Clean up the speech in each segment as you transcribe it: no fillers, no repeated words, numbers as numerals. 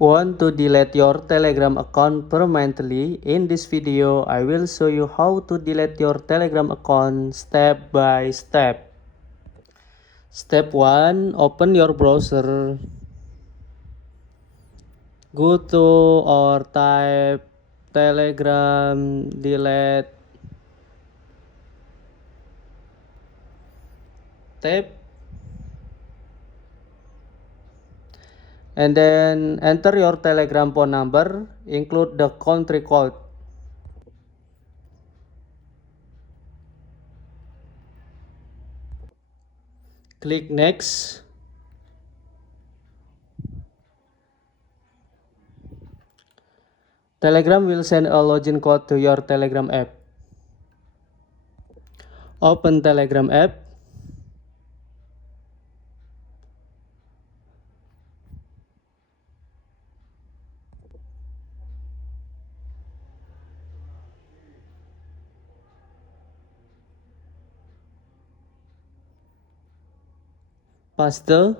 Want to delete your Telegram account permanently? In this video, I will show you how to delete your Telegram account step by step. Step 1. Open your browser. Go to or type Telegram delete tab, and then enter your Telegram phone number, include the country code. Click next. Telegram will send a login code to your Telegram app. Open Telegram app. Paste.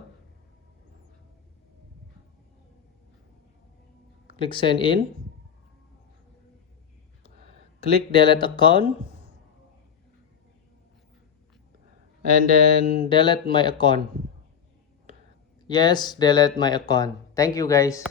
Click sign in. Click delete account. And then delete my account. Yes, delete my account. Thank you guys.